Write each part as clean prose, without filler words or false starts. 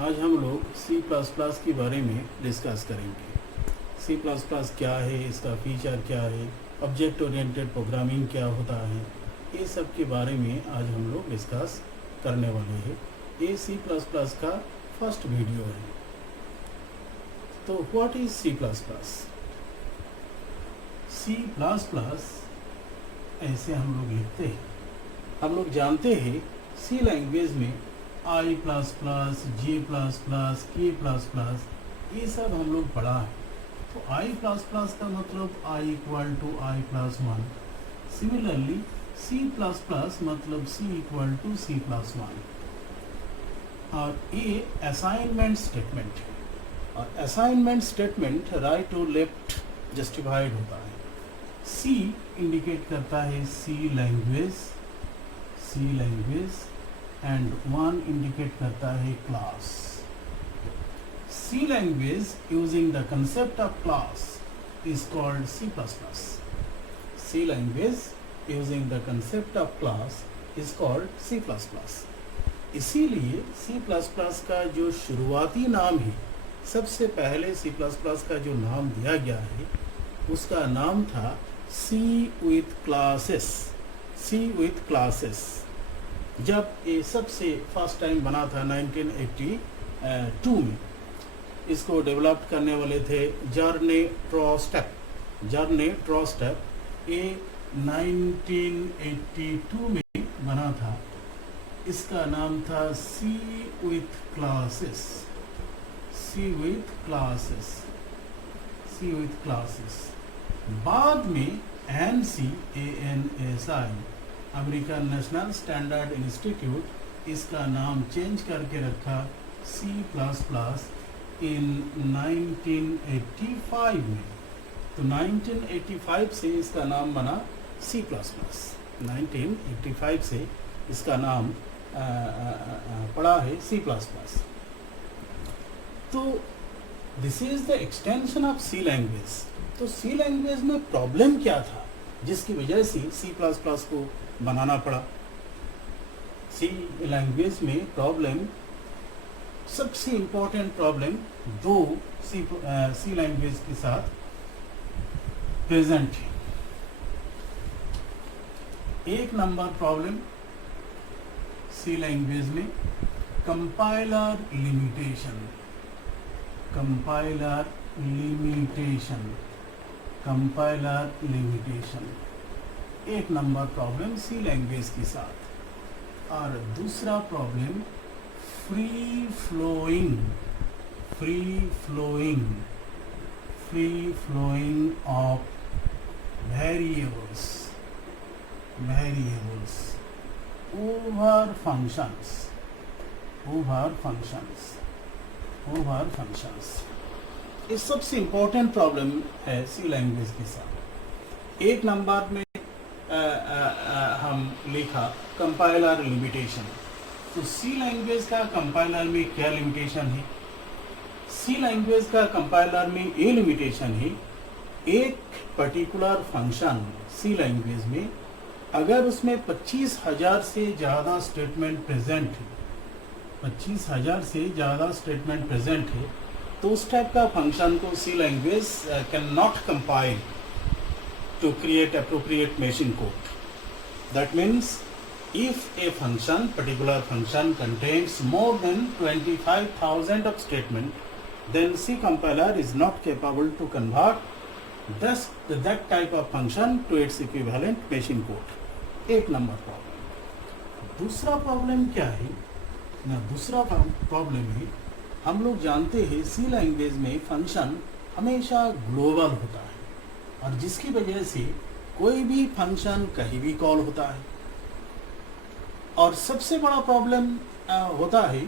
आज हम लोग C++ के बारे में डिस्कस करेंगे। C++ क्या है, इसका फीचर क्या है, ऑब्जेक्ट ओरिएंटेड प्रोग्रामिंग क्या होता है, ये सब के बारे में आज हम लोग डिस्कस करने वाले हैं। ये C++ का फर्स्ट वीडियो है। तो व्हाट इज C++? C++ ऐसे हम लोग लिखते हैं। हम लोग जानते हैं C लैंग्वेज में I++, G++, K++, ये सब हम लोग पढ़ा है। तो I++ का मतलब I = I+1। सिमिलरली C++ मतलब C = C+1। और ये असाइनमेंट स्टेटमेंट है, और असाइनमेंट स्टेटमेंट राइट और लेफ्ट जस्टिफाइड होता है। C इंडिकेट करता है C लैंग्वेज एंड 1 इंडिकेट करता है class. C language using the concept of class is called C++. C language using the concept of class is called C++. इसीलिए C++ का जो शुरुआती नाम है, सबसे पहले C++ का जो नाम दिया गया है उसका नाम था C with classes। C with classes जब ये सबसे फर्स्ट टाइम बना था 1982 में, इसको डेवलप करने वाले थे जर्ने ट्रोस्टेप। ये 1982 में बना था। इसका नाम था C with classes। बाद में ANSI American national standard institute इसका नाम चेंज करके रखा C++ इन 1985 में। तो 1985 से इसका नाम बना C++। 1985 से इसका नाम पड़ा है C++। तो this is the extension of C language. तो C लैंग्वेज में प्रॉब्लम क्या था जिसकी वजह से C++ को बनाना पड़ा? C लैंग्वेज में प्रॉब्लम, सबसे इम्पोर्टेंट प्रॉब्लम दो C लैंग्वेज के साथ प्रेजेंट है। एक नंबर प्रॉब्लम C लैंग्वेज में कंपाइलर लिमिटेशन। एक नंबर प्रॉब्लम C लैंग्वेज के साथ। और दूसरा problem free flowing of variables over functions. ये सबसे इंपॉर्टेंट प्रॉब्लम है C लैंग्वेज के साथ। एक नंबर में हम लिखा कंपाइलर लिमिटेशन। तो C लैंग्वेज का कंपाइलर में क्या लिमिटेशन है? C लैंग्वेज का कंपाइलर में ये लिमिटेशन है, एक पर्टिकुलर फंक्शन C लैंग्वेज में अगर उसमें 25,000 से ज़्यादा स्टेटमेंट प्रेजेंट है, 25,000 से ज़्यादा स्टेटमेंट प्रेजेंट है, तो उस टाइप का फंक्शन को C language can not compile to create appropriate machine code. That means if a particular function contains more than 25,000 of statement, then C compiler is not capable to convert that type of function to its equivalent machine code. एक number problem. दूसरा problem क्या है ना? दूसरा problem है, हम लोग जानते हैं C लैंग्वेज में फंक्शन हमेशा ग्लोबल होता है, और जिसकी वजह से कोई भी फंक्शन कहीं भी कॉल होता है। और सबसे बड़ा प्रॉब्लम होता है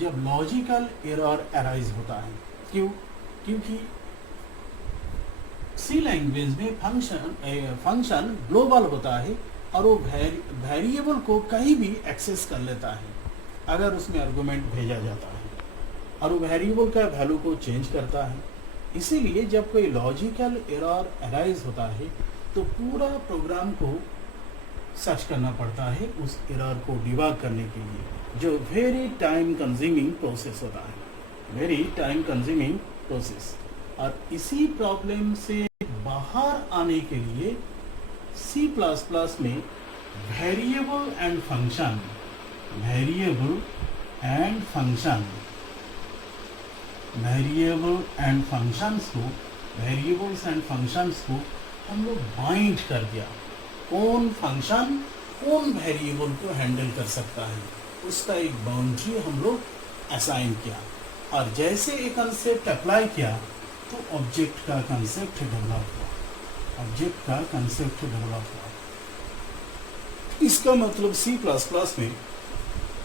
जब लॉजिकल एरर अराइज होता है। क्योंकि C लैंग्वेज में फंक्शन ग्लोबल होता है और वो वेरिएबल को कहीं भी एक्सेस कर लेता है अगर उसमें आर्गुमेंट भेजा जाता है, और वो वेरिएबल का वैल्यू को चेंज करता है। इसीलिए जब कोई लॉजिकल एरर अराइज होता है तो पूरा प्रोग्राम को सर्च करना पड़ता है उस एरर को डिबग करने के लिए। जो वेरी टाइम कंज्यूमिंग प्रोसेस होता है, वेरी टाइम कंज्यूमिंग प्रोसेस। और इसी प्रॉब्लम से बाहर आने के लिए C++ में variable and function, variable and function, variable and functions को, वेरिएबल्स एंड फंक्शंस को हम लोग बाइंड कर दिया। कौन फंक्शन कौन वेरिएबल को हैंडल कर सकता है, उसका एक बाउंड्री हम लोग असाइन किया। और जैसे एक कंसेप्ट अप्लाई किया तो ऑब्जेक्ट का कंसेप्ट डेवलप हुआ, ऑब्जेक्ट का कंसेप्ट डेवलप हुआ। इसका मतलब C++ में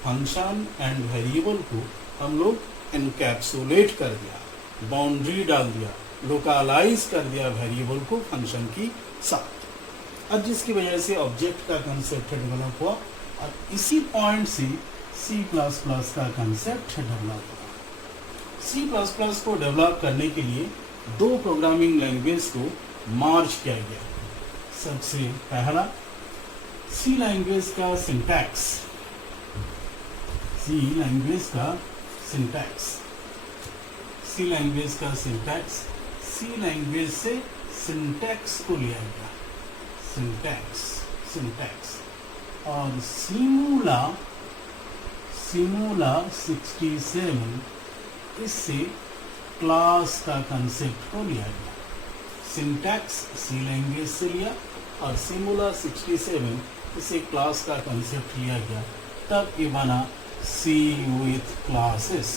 फंक्शन एंड वेरिएबल को हम लोग एनकैप्सुलेट कर दिया, बाउंड्री डाल दिया, लोकलाइज कर दिया वेरिएबल को फंक्शन की साथ। अब जिसकी वजह से ऑब्जेक्ट का कंसेप्ट डेवलप हुआ और इसी पॉइंट से C++ का कंसेप्ट डेवलप हुआ। C++ को डेवलप करने के लिए दो प्रोग्रामिंग लैंग्वेज को मर्ज किया गया। सबसे पहला C लैंग्वेज का सिंटैक्स, C लैंग्वेज का सिंटैक्स, C लैंग्वेज का सिंटैक्स, C लैंग्वेज से सिंटैक्स को लिया गया, सिंटैक्स, सिंटैक्स। और सिमुला, सिमुला 67 इससे क्लास का कंसेप्ट को लिया गया। सिंटैक्स C लैंग्वेज से लिया और सिमुला 67 इसे क्लास का कंसेप्ट लिया गया, तब ये बना C with classes,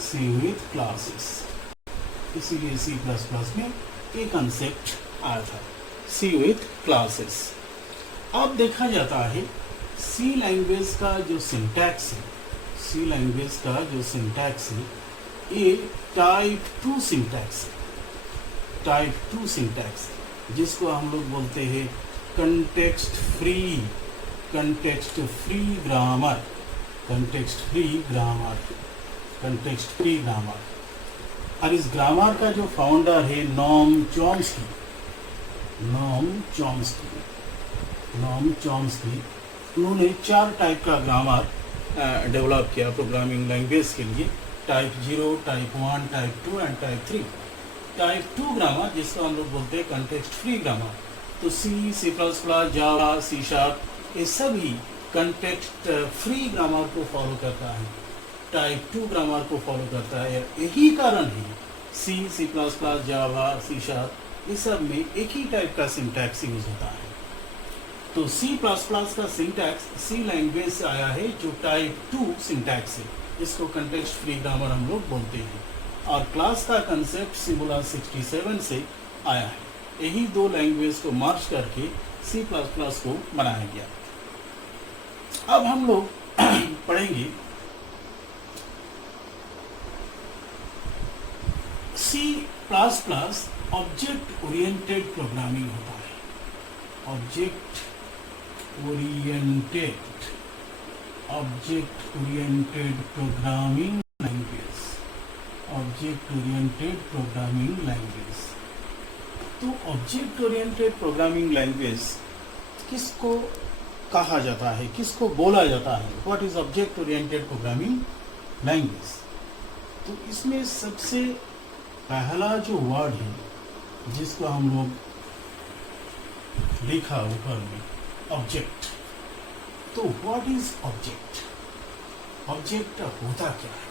C with classes। इसीलिए C++ में ये कंसेप्ट आया था, C with classes। अब देखा जाता है C लैंग्वेज का जो सिंटैक्स है, C लैंग्वेज का जो सिंटैक्स है ये टाइप 2 सिंटैक्स है, टाइप 2 सिंटैक्स है, जिसको हम लोग बोलते हैं context free, context free grammar, context free grammar, context free grammar. और इस ग्रामर का जो फाउंडर है Noam Chomsky, Noam Chomsky, Noam Chomsky, उन्होंने 4 टाइप का ग्रामर डेवलप किया प्रोग्रामिंग लैंग्वेज के लिए, type 0, type 1, type 2 and type 3। Type 2 grammar जिसको हम लोग बोलते हैं कंटेक्स्ट फ्री ग्रामर, तो C++, जावा, C#, ये सभी कंटेक्स्ट फ्री ग्रामर को फॉलो करता है, टाइप 2 ग्रामर को फॉलो करता है। यही कारण है C++, जावा, C#, ये सब में एक ही टाइप का सिंटैक्स यूज होता है। तो C++ का सिंटैक्स C लैंग्वेज से आया है जो टाइप 2 सिंटैक्स है, जिसको कंटेक्स्ट फ्री ग्रामर हम लोग बोलते हैं। और क्लास का कंसेप्ट सिमुला 67 से आया है। यही दो लैंग्वेज को मर्ज करके C++ को बनाया गया। अब हम लोग पढ़ेंगे C++ ऑब्जेक्ट ओरिएंटेड प्रोग्रामिंग होता है, object oriented, object oriented programming language, object oriented programming language. तो ऑब्जेक्ट ओरिएंटेड प्रोग्रामिंग लैंग्वेज किसको कहा जाता है, किसको बोला जाता है? What is object oriented programming language? तो इसमें सबसे पहला जो वर्ड है जिसको हम लोग लिखा ऊपर में, ऑब्जेक्ट। तो व्हाट इज ऑब्जेक्ट? ऑब्जेक्ट होता क्या है?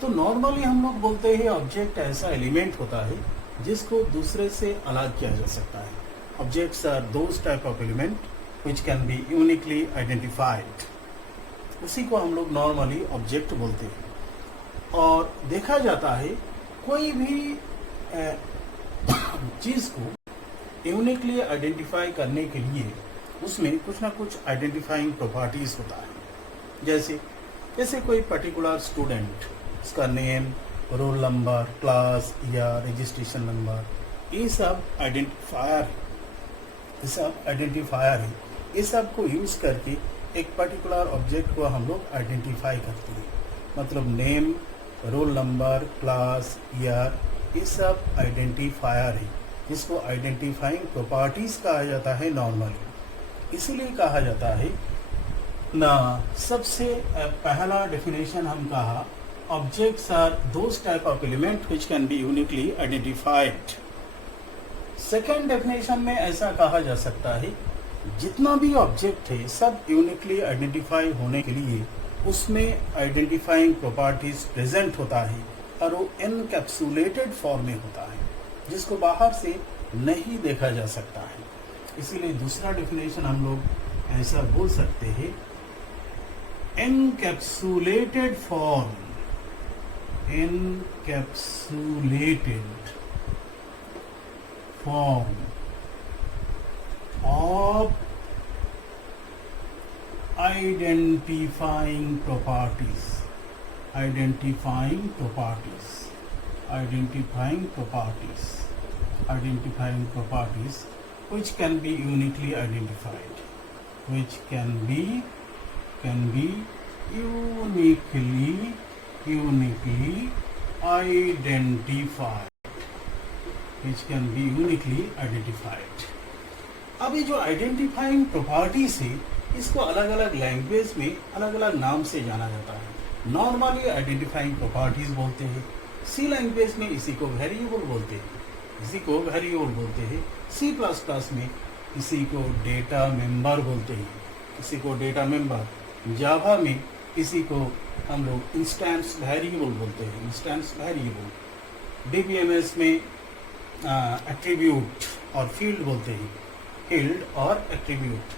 तो नॉर्मली हम लोग बोलते हैं ऑब्जेक्ट ऐसा एलिमेंट होता है जिसको दूसरे से अलग किया जा सकता है। Objects are those type of element which can be uniquely identified, उसी को हम लोग नॉर्मली ऑब्जेक्ट बोलते हैं। और देखा जाता है कोई भी चीज़ को यूनिकली आइडेंटिफाई करने के लिए उसमें कुछ ना कुछ आइडेंटिफाइंग प्रॉपर्टीज होता है। जैसे कोई पर्टिकुलर स्टूडेंट, उसका नेम, रोल नंबर, क्लास या रजिस्ट्रेशन नंबर, ये सब आइडेंटिफायर है, ये सब आइडेंटिफायर है। ये सब को यूज करके एक पर्टिकुलर ऑब्जेक्ट को हम लोग आइडेंटिफाई करते हैं। मतलब name, roll number, class, year, ये सब आइडेंटिफायर है, जिसको आइडेंटिफाइंग प्रॉपर्टीज कहा जाता है नॉर्मली। इसीलिए कहा जाता है ना सबसे पहला डेफिनेशन हम कहा objects are those type of element which can be uniquely identified. Second definition में ऐसा कहा जा सकता है जितना भी ऑब्जेक्ट है सब यूनिकली आइडेंटिफाई होने के लिए उसमें आइडेंटिफाइंग प्रॉपर्टीज प्रेजेंट होता है और वो एनकैप्सुलेटेड फॉर्म में होता है जिसको बाहर से नहीं देखा जा सकता है। इसीलिए दूसरा डेफिनेशन हम लोग ऐसा बोल सकते हैं encapsulated form, encapsulated form of identifying properties, identifying properties, identifying properties, identifying properties which can be uniquely identified, which can be uniquely identified, which can be uniquely identified। अब ये जो आइडेंटिफाइंग प्रॉपर्टीज है इसको अलग अलग लैंग्वेज में अलग अलग नाम से जाना जाता है। नॉर्मली आइडेंटिफाइंग प्रॉपर्टीज बोलते हैं, सी लैंग्वेज में इसी को वेरिएबल बोलते हैं, सी प्लस प्लस में इसी को डेटा मेंबर बोलते हैं, इसी को डेटा मेंबर। जावा में इसी को हम लोग इंस्टेंस वेरिएबल बोलते हैं, इंस्टेंस वेरिएबल। डीबीएमएस में एट्रीब्यूट और फील्ड बोलते हैं, फील्ड और एट्रीब्यूट।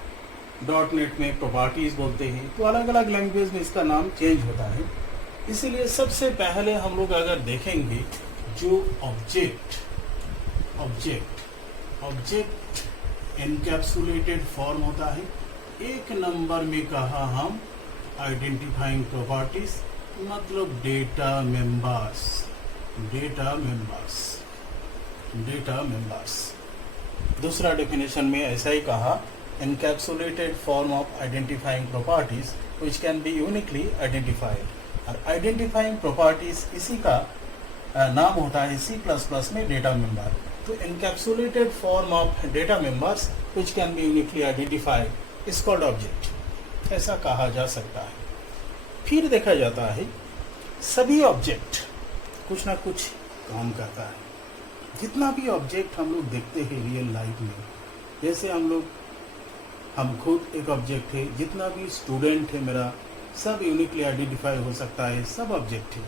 .NET में प्रॉपर्टीज बोलते हैं। तो अलग अलग लैंग्वेज में इसका नाम चेंज होता है। इसीलिए सबसे पहले हम लोग अगर देखेंगे जो ऑब्जेक्ट एनकैप्सुलेटेड फॉर्म होता है, एक नंबर में कहा हम आइडेंटिफाइंग प्रॉपर्टीज मतलब डेटा मेंबर्स। दूसरा डेफिनेशन में ऐसा ही कहा encapsulated form of identifying properties which can be uniquely identified। और identifying properties इसी का नाम होता है C++ में डेटा मेंबर। तो encapsulated form of data members which can be uniquely identified is called object, ऐसा कहा जा सकता है। फिर देखा जाता है सभी ऑब्जेक्ट कुछ ना कुछ काम करता है। जितना भी ऑब्जेक्ट हम लोग देखते हैं रियल लाइफ में, जैसे हम खुद एक ऑब्जेक्ट है, जितना भी स्टूडेंट है मेरा सब यूनिकली आइडेंटिफाई हो सकता है, सब ऑब्जेक्ट है।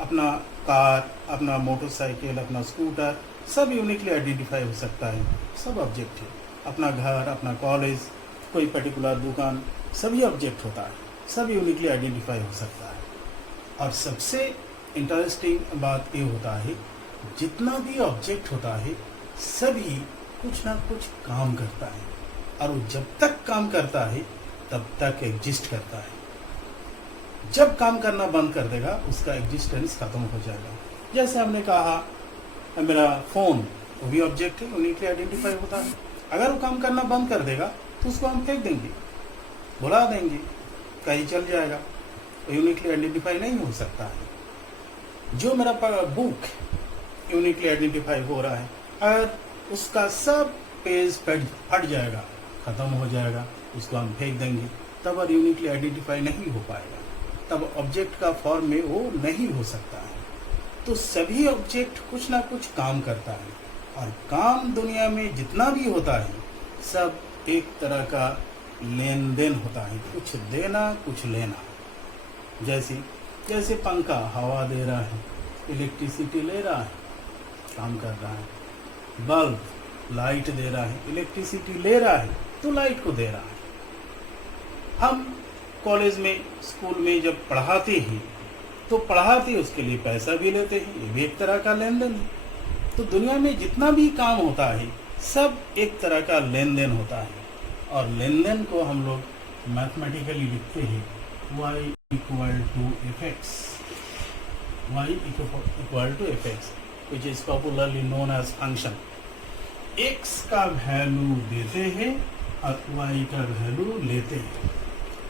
अपना कार, अपना मोटरसाइकिल, अपना स्कूटर सब यूनिकली आइडेंटिफाई हो सकता है, सब ऑब्जेक्ट है। अपना घर, अपना कॉलेज, कोई पर्टिकुलर दुकान, सभी ऑब्जेक्ट होता है, सब यूनिकली आइडेंटिफाई हो सकता है। और सबसे इंटरेस्टिंग बात ये होता है जितना भी ऑब्जेक्ट होता है सभी कुछ ना कुछ काम करता है और वो जब तक काम करता है तब तक एग्जिस्ट करता है। जब काम करना बंद कर देगा उसका एग्जिस्टेंस खत्म हो जाएगा। जैसे हमने कहा मेरा फोन, वो भी ऑब्जेक्ट है, यूनिकली आइडेंटिफाई होता है। अगर वो काम करना बंद कर देगा तो उसको हम फेंक देंगे, भुला देंगे, कहीं चल जाएगा, तो यूनिकली आइडेंटिफाई नहीं हो सकता है। जो मेरा बुक यूनिकली आइडेंटिफाई हो रहा है, अगर उसका सब पेज फट जाएगा, खत्म हो जाएगा, उसको हम फेंक देंगे, तब और यूनिकली आइडेंटिफाई नहीं हो पाएगा, तब ऑब्जेक्ट का फॉर्म में वो नहीं हो सकता है। तो सभी ऑब्जेक्ट कुछ ना कुछ काम करता है और काम दुनिया में जितना भी होता है सब एक तरह का लेन देन होता है, कुछ देना कुछ लेना। जैसे पंखा हवा दे रहा है, इलेक्ट्रिसिटी ले रहा है, काम कर रहा है। बल्ब लाइट दे रहा है, इलेक्ट्रिसिटी ले रहा है तो लाइट को दे रहा है। हम कॉलेज में, स्कूल में जब पढ़ाते हैं तो पढ़ाते उसके लिए पैसा भी लेते हैं, ये भी एक तरह का लेन देन है। तो दुनिया में जितना भी काम होता है सब एक तरह का लेन देन होता है और लेन देन को हम लोग मैथमेटिकली लिखते हैं y = fx, y = fx which is popularly known as function। x का वैल्यू देते हैं और y का वैल्यू लेते हैं।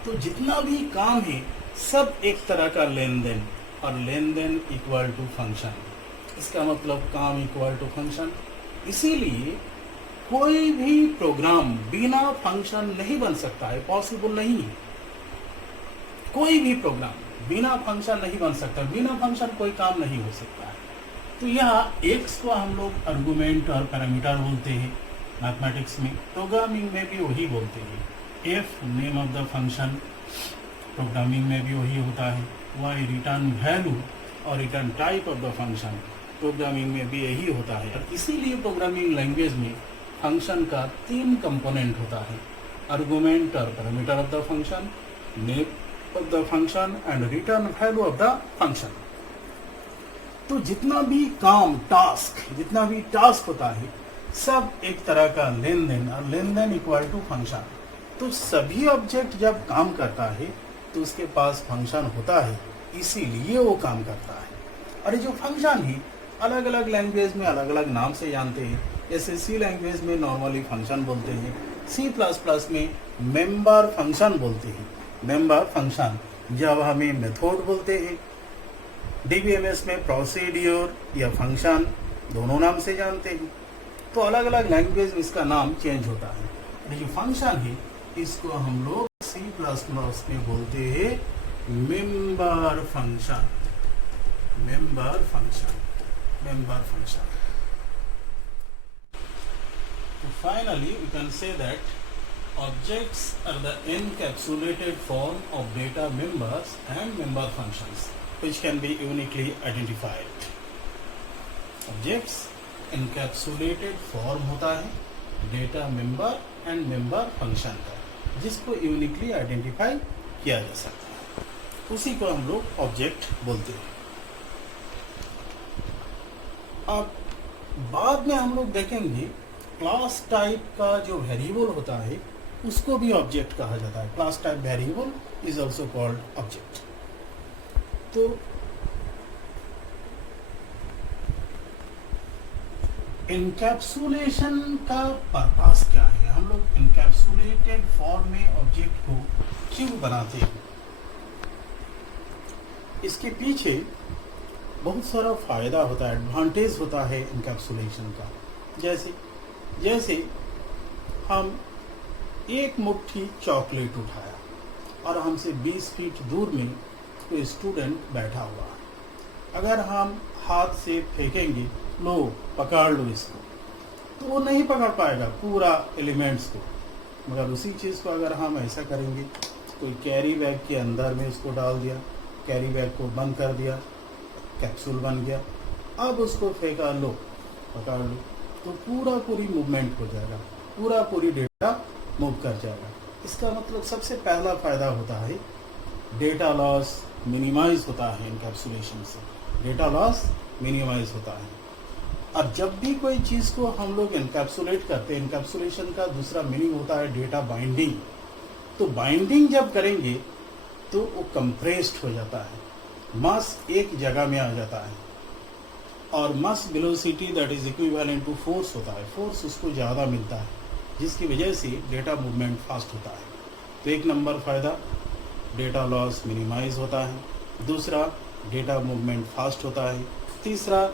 तो जितना भी काम है सब एक तरह का लेन देन, और लेन देन इक्वल टू फंक्शन। इसका मतलब काम इक्वल टू फंक्शन। इसीलिए कोई भी प्रोग्राम बिना फंक्शन नहीं बन सकता है, पॉसिबल नहीं है। कोई भी प्रोग्राम बिना फंक्शन नहीं बन सकता, बिना फंक्शन कोई काम नहीं हो सकता है। तो यहाँ एक्स को हम लोग आर्गुमेंट और पैरामीटर बोलते हैं मैथमेटिक्स में, प्रोग्रामिंग में भी वही बोलते हैं। F name of the function, programming में भी वही होता है। वाई रिटर्न वैल्यू और return type of the function, programming में भी यही होता है। और इसीलिए प्रोग्रामिंग लैंग्वेज में फंक्शन का 3 कंपोनेंट होता है, आर्गुमेंट और parameter of the function, name of the function and return value of the function. तो जितना भी काम जितना भी टास्क होता है सब एक तरह का लेन देन, और लेन देन इक्वल टू फंक्शन। तो सभी ऑब्जेक्ट जब काम करता है तो उसके पास फंक्शन होता है, इसीलिए वो काम करता है। और ये जो फंक्शन है अलग अलग लैंग्वेज में अलग अलग नाम से जानते हैं। जैसे सी लैंग्वेज में नॉर्मली फंक्शन बोलते हैं, C++ में मेंबर फंक्शन बोलते हैं, मेंबर फंक्शन। जब हमें मेथड बोलते हैं, DBMS में प्रोसीड्यूर या फंक्शन दोनों नाम से जानते हैं। तो अलग अलग लैंग्वेज में इसका नाम चेंज होता है। और ये फंक्शन है इसको हम लोग C++ में बोलते हैं member function, member function, member function. So finally, we can say that objects are the encapsulated form of data members and member functions, which can be uniquely identified. Objects encapsulated form होता है data member and member function का, जिसको uniquely identify किया जा सकता है, उसी को हम लोग ऑब्जेक्ट बोलते हैं। अब बाद में हम लोग देखेंगे क्लास टाइप का जो वेरिएबल होता है उसको भी ऑब्जेक्ट कहा जाता है। Class type variable is also called object. तो इनकैप्सुलेशन का पर्पस क्या है, हम लोग इनकैप्सुलेटेड फॉर्म में ऑब्जेक्ट को क्यों बनाते हैं, इसके पीछे बहुत सारा फायदा होता है, एडवांटेज होता है इनकैप्सुलेशन का। जैसे हम एक मुट्ठी चॉकलेट उठाया और हमसे 20 फीट दूर में कोई स्टूडेंट बैठा हुआ है। अगर हम हाथ से फेंकेंगे, लो पकड़ लो इसको, तो वो नहीं पकड़ पाएगा पूरा एलिमेंट्स को। मगर उसी चीज़ को अगर हम ऐसा करेंगे, कोई कैरी बैग के अंदर में उसको डाल दिया, कैरी बैग को बंद कर दिया, कैप्सूल बन गया, अब उसको फेंका, लो पकड़ लो, तो पूरी मूवमेंट हो जाएगा, पूरी डेटा मूव कर जाएगा। इसका मतलब सबसे पहला फायदा होता है डेटा लॉस मिनिमाइज होता है इनकैप्सुलेशन से, डेटा लॉस मिनिमाइज होता है। अब जब भी कोई चीज़ को हम लोग इनकैप्सुलेट करते हैं, इनकैप्सुलेशन का दूसरा मीनिंग होता है डेटा बाइंडिंग। तो बाइंडिंग जब करेंगे तो वो कंप्रेस्ड हो जाता है, मास एक जगह में आ जाता है, और mass velocity that is equivalent to force होता है, फोर्स उसको ज़्यादा मिलता है, जिसकी वजह से डेटा मूवमेंट फास्ट होता है। तो एक नंबर फ़ायदा डेटा लॉस मिनिमाइज होता है, दूसरा डेटा मूवमेंट फास्ट होता है, तीसरा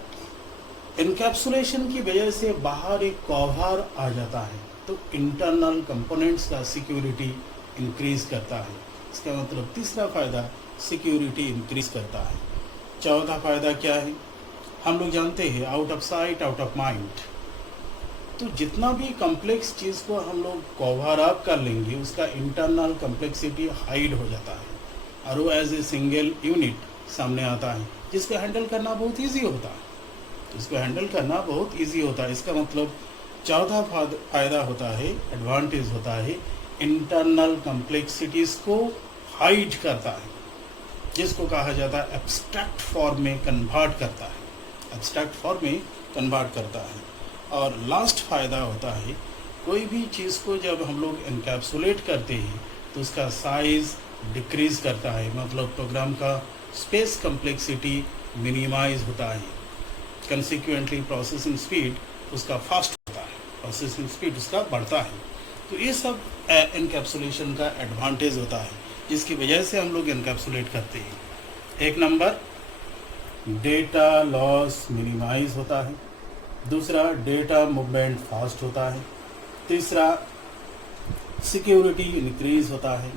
इनकैप्सुलेशन की वजह से बाहर एक कवर आ जाता है, तो इंटरनल कंपोनेंट्स का सिक्योरिटी इंक्रीज करता है। इसका मतलब तीसरा फ़ायदा सिक्योरिटी इंक्रीज करता है। चौथा फ़ायदा क्या है, हम लोग जानते हैं out of sight out of mind. तो जितना भी कॉम्प्लेक्स चीज़ को हम लोग कवर अप कर लेंगे, उसका इंटरनल कॉम्प्लेक्सिटी हाइड हो जाता है और वो एज ए सिंगल यूनिट सामने आता है, जिसको हैंडल करना बहुत ईजी होता है, इसको हैंडल करना बहुत ईजी होता है। इसका मतलब चौथा फायदा होता है, एडवांटेज होता है, इंटरनल कॉम्प्लेक्सिटीज़ को हाइड करता है, जिसको कहा जाता है एब्स्ट्रैक्ट फॉर्म में कन्वर्ट करता है, एब्स्ट्रैक्ट फॉर्म में कन्वर्ट करता है। और लास्ट फ़ायदा होता है, कोई भी चीज़ को जब हम लोग इनकैप्सुलेट करते हैं तो उसका साइज़ डिक्रीज़ करता है, मतलब प्रोग्राम का स्पेस कॉम्प्लेक्सिटी मिनिमाइज होता है, कंसिक्वेंटली प्रोसेसिंग स्पीड उसका फास्ट होता है, प्रोसेसिंग स्पीड उसका बढ़ता है। तो ये सब इनकैप्सुलेशन का एडवांटेज होता है, जिसकी वजह से हम लोग इनकैप्सुलेट करते हैं। एक नंबर डेटा लॉस मिनिमाइज होता है, दूसरा डेटा मूवमेंट फास्ट होता है, तीसरा सिक्योरिटी इंक्रीज होता है,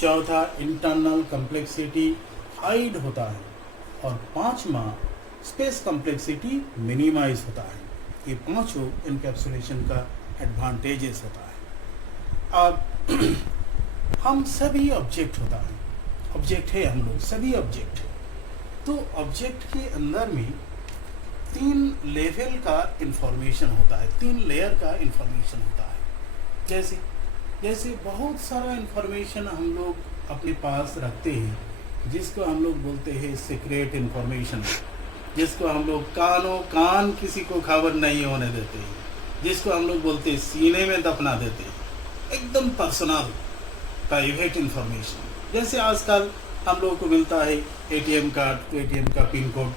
चौथा इंटरनल कम्प्लेक्सिटी हाइड होता है, और पांचवा स्पेस कम्प्लेक्सिटी मिनिमाइज होता है। ये पांचों इनकैप्सुलेशन का एडवांटेजेस होता है। अब हम सभी ऑब्जेक्ट होता है, ऑब्जेक्ट है, हम लोग सभी ऑब्जेक्ट है। तो ऑब्जेक्ट के अंदर में 3 लेवल का इंफॉर्मेशन होता है, 3 लेयर का इंफॉर्मेशन होता है। जैसे बहुत सारा इंफॉर्मेशन हम लोग अपने पास रखते हैं, जिसको हम लोग बोलते हैं सीक्रेट इंफॉर्मेशन, जिसको हम लोग कानों कान किसी को खबर नहीं होने देते हैं, जिसको हम लोग बोलते हैं सीने में दफना देते हैं, एकदम पर्सनल प्राइवेट इंफॉर्मेशन। जैसे आजकल हम लोगों को मिलता है एटीएम कार्ड, तो एटीएम का पिन कोड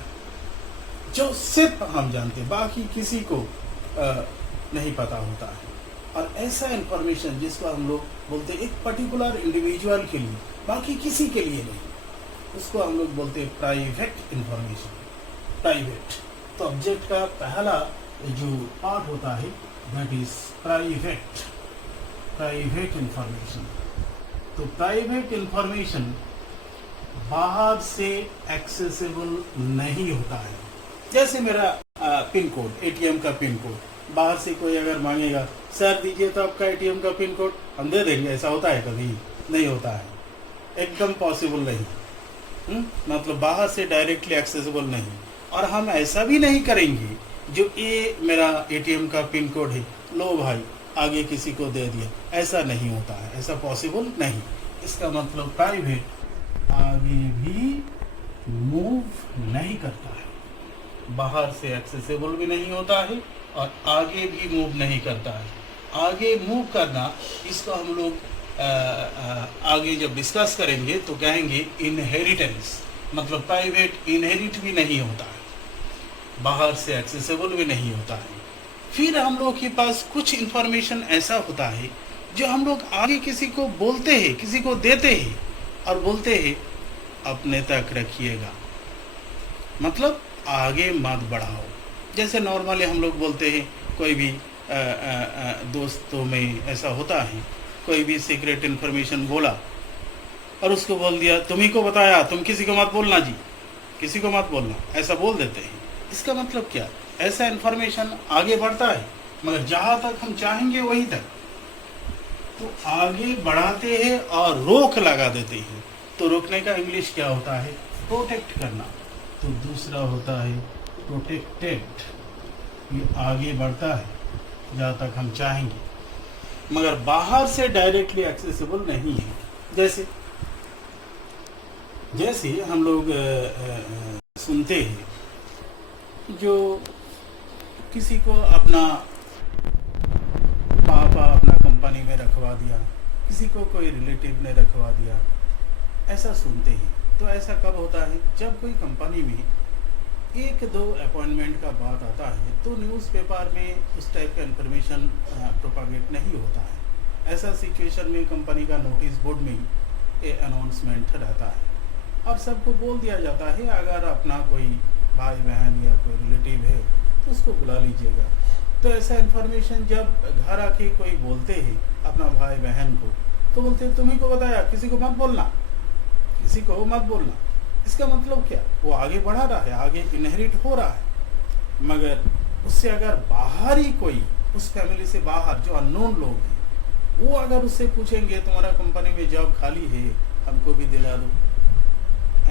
जो सिर्फ हम जानते हैं, बाकी किसी को नहीं पता होता है। और ऐसा इंफॉर्मेशन जिसको हम लोग बोलते हैं एक पर्टिकुलर इंडिविजुअल के लिए, बाकी किसी के लिए नहीं, उसको हम लोग बोलते हैं प्राइवेट इंफॉर्मेशन। प्राइवेट तो ऑब्जेक्ट का पहला जो पार्ट होता है दैट इज प्राइवेट इंफॉर्मेशन। तो प्राइवेट इंफॉर्मेशन बाहर से एक्सेसिबल नहीं होता है। जैसे मेरा पिन कोड, एटीएम का पिन कोड, बाहर से कोई अगर मांगेगा सर दीजिए तो आपका एटीएम का पिन कोड, हम दे देंगे, ऐसा होता है? कभी नहीं होता है, एकदम पॉसिबल नहीं। मतलब बाहर से डायरेक्टली एक्सेसिबल नहीं। और हम ऐसा भी नहीं करेंगे जो ये मेरा एटीएम का पिन कोड है, लो भाई आगे किसी को दे दिया, ऐसा नहीं होता है, ऐसा पॉसिबल नहीं। इसका मतलब प्राइवेट आगे भी मूव नहीं करता है, बाहर से एक्सेसिबल भी नहीं होता है और आगे भी मूव नहीं करता है। आगे मूव करना, इसको हम लोग आगे जब डिस्कस करेंगे तो कहेंगे इनहेरिटेंस, मतलब प्राइवेट इनहेरिट भी नहीं होता है, बाहर से एक्सेसिबल भी नहीं होता है। फिर हम लोग के पास कुछ इंफॉर्मेशन ऐसा होता है जो हम लोग आगे किसी को बोलते हैं, किसी को देते हैं और बोलते हैं अपने तक रखिएगा, मतलब आगे मत बढ़ाओ। जैसे नॉर्मली हम लोग बोलते हैं, कोई भी दोस्तों में ऐसा होता है, कोई भी सीक्रेट इन्फॉर्मेशन बोला और उसको बोल दिया तुम्ही को बताया, तुम किसी को मत बोलना जी, किसी को मत बोलना, ऐसा बोल देते हैं। इसका मतलब क्या? ऐसा इन्फॉर्मेशन आगे बढ़ता है मगर जहाँ तक हम चाहेंगे वहीं तक, तो आगे बढ़ाते हैं और रोक लगा देते हैं। तो रोकने का इंग्लिश क्या होता है? प्रोटेक्ट करना। तो दूसरा होता है प्रोटेक्टेड, ये आगे बढ़ता है जहाँ तक हम चाहेंगे मगर बाहर से डायरेक्टली एक्सेसिबल नहीं है। जैसे हम लोग सुनते हैं, जो किसी को अपना पापा अपना कंपनी में रखवा दिया, किसी को कोई रिलेटिव ने रखवा दिया, ऐसा सुनते हैं। तो ऐसा कब होता है? जब कोई कंपनी में 1-2 अपॉइंटमेंट का बात आता है तो न्यूज़पेपर में उस टाइप का इंफॉर्मेशन प्रोपागेट नहीं होता है। ऐसा सिचुएशन में कंपनी का नोटिस बोर्ड में ये अनाउंसमेंट रहता है और सबको बोल दिया जाता है अगर अपना कोई भाई बहन या कोई रिलेटिव है तो उसको बुला लीजिएगा। तो ऐसा इन्फॉर्मेशन जब घर आके कोई बोलते हैं अपना भाई बहन को, तो बोलते हैं तुम्ही को बताया, किसी को मत बोलना, किसी को मत बोलना। इसका मतलब क्या? वो आगे बढ़ा रहा है, आगे इनहेरिट हो रहा है। मगर उससे अगर बाहर ही कोई, उस फैमिली से बाहर जो अननोन लोग हैं, वो अगर उससे पूछेंगे तुम्हारा कंपनी में जॉब खाली है, हमको भी दिला दो,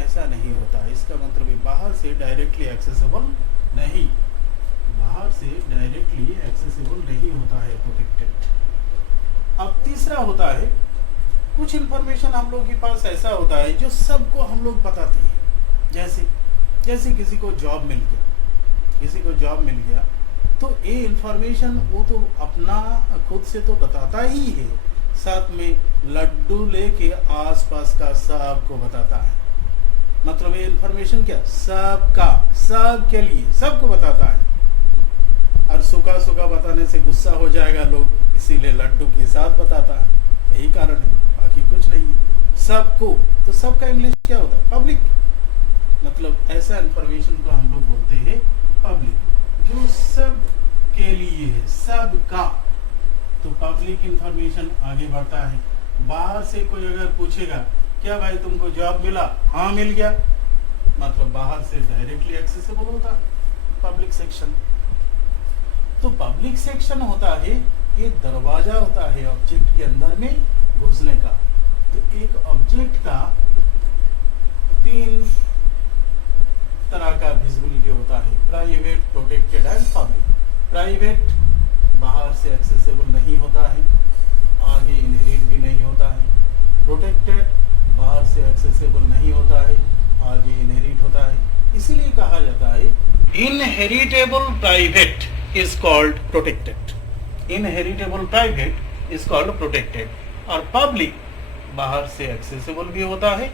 ऐसा नहीं होता है। इसका मतलब है बाहर से डायरेक्टली एक्सेसिबल नहीं, बाहर से डायरेक्टली एक्सेसिबल नहीं होता है प्रोटेक्टेड। अब तीसरा होता है, कुछ इंफॉर्मेशन हम लोग के पास ऐसा होता है जो सबको हम लोग बताते हैं। जैसे किसी को जॉब मिल गया, तो ये इंफॉर्मेशन वो तो अपना खुद से तो बताता ही है, साथ में लड्डू लेके आसपास का सबको बताता है। मतलब ये इंफॉर्मेशन क्या? सबके लिए, सबको बताता है। और सूखा बताने से गुस्सा हो जाएगा लोग, इसीलिए लड्डू के साथ बताता है, यही कारण है, बाकी कुछ नहीं है। सबको, तो सबका इंग्लिश क्या होता है? पब्लिक। मतलब ऐसा इंफॉर्मेशन को हम लोग बोलते हैं पब्लिक, जो सब के लिए है, सबका। तो पब्लिक इंफॉर्मेशन आगे बढ़ता है बाहर से कोई अगर पूछेगा क्या भाई तुमको जॉब मिला, हाँ मिल गया, मतलब बाहर से डायरेक्टली एक्सेसिबल होता है पब्लिक सेक्शन। तो पब्लिक सेक्शन होता है ये दरवाजा होता है ऑब्जेक्ट के अंदर में घुसने का। तो एक ऑब्जेक्ट का 3 तरह का विजिबिलिटी होता है, private, protected and public. Private बाहर से एक्सेसिबल नहीं होता है, आगे इनहेरिट भी नहीं होता है। प्रोटेक्टेड बाहर से एक्सेसिबल नहीं होता है, आगे इनहेरिट होता है। इसीलिए कहा जाता है inheritable private is called protected. Inheritable private is called protected. और पब्लिक बाहर से एक्सेसिबल भी होता है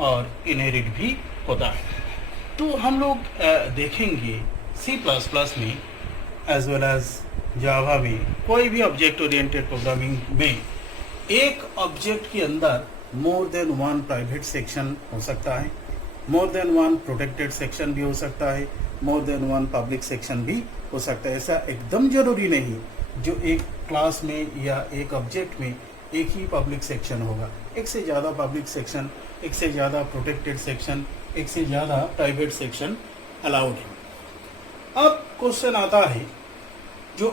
और इनहेरिट भी होता है। तो हम लोग देखेंगे C++ में एज वेल एज जावा में, कोई भी ऑब्जेक्ट ओरिएंटेड प्रोग्रामिंग में एक ऑब्जेक्ट के अंदर मोर देन 1 प्राइवेट सेक्शन हो सकता है, मोर देन 1 प्रोटेक्टेड सेक्शन भी हो सकता है, मोर देन 1 पब्लिक सेक्शन भी हो सकता है। ऐसा एकदम जरूरी नहीं जो एक क्लास में या एक ऑब्जेक्ट में एक ही पब्लिक सेक्शन होगा। एक से ज़्यादा पब्लिक सेक्शन, एक से ज़्यादा प्रोटेक्टेड सेक्शन, एक से ज़्यादा प्राइवेट सेक्शन अलाउड है। अब क्वेश्चन आता है जो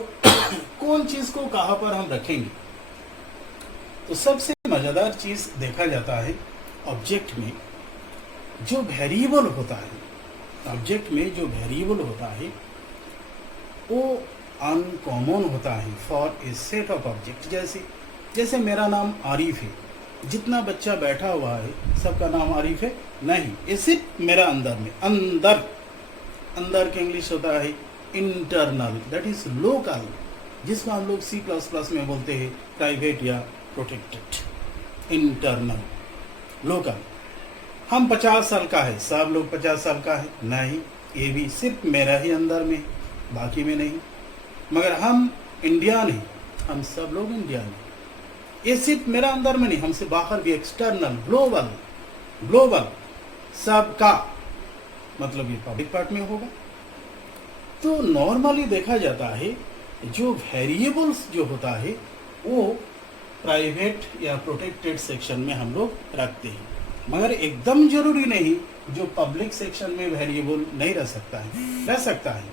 कौन चीज़ को कहाँ पर हम रखेंगे। तो सबसे मज़ेदार चीज़ देखा जाता है ऑब्जेक्ट में जो वेरिएबल होता है, ऑब्जेक्ट में जो वेरिएबल होता है वो अनकॉमन होता है for a set of object. जैसे मेरा नाम आरिफ है, जितना बच्चा बैठा हुआ है सबका नाम आरिफ है नहीं, ये सिर्फ मेरा अंदर में, अंदर के इंग्लिश होता है इंटरनल, दैट इज लोकल, जिसको हम लोग C++ में बोलते हैं प्राइवेट या प्रोटेक्टेड। Internal, local. हम 50 साल का है, सब लोग 50 साल का है नहीं, ये भी सिर्फ मेरा ही अंदर में, बाकी में नहीं। मगर हम इंडियन हैं, हम सब लोग इंडियन हैं, ये सिर्फ मेरा अंदर में नहीं, हमसे बाहर भी, एक्सटर्नल, ग्लोबल सबका, मतलब ये पब्लिक पार्ट में होगा। तो नॉर्मली देखा जाता है जो वेरिएबल्स जो होता है वो प्राइवेट या प्रोटेक्टेड सेक्शन में हम लोग रखते हैं, मगर एकदम जरूरी नहीं जो पब्लिक सेक्शन में वेरिएबल नहीं रह सकता है, रह सकता है।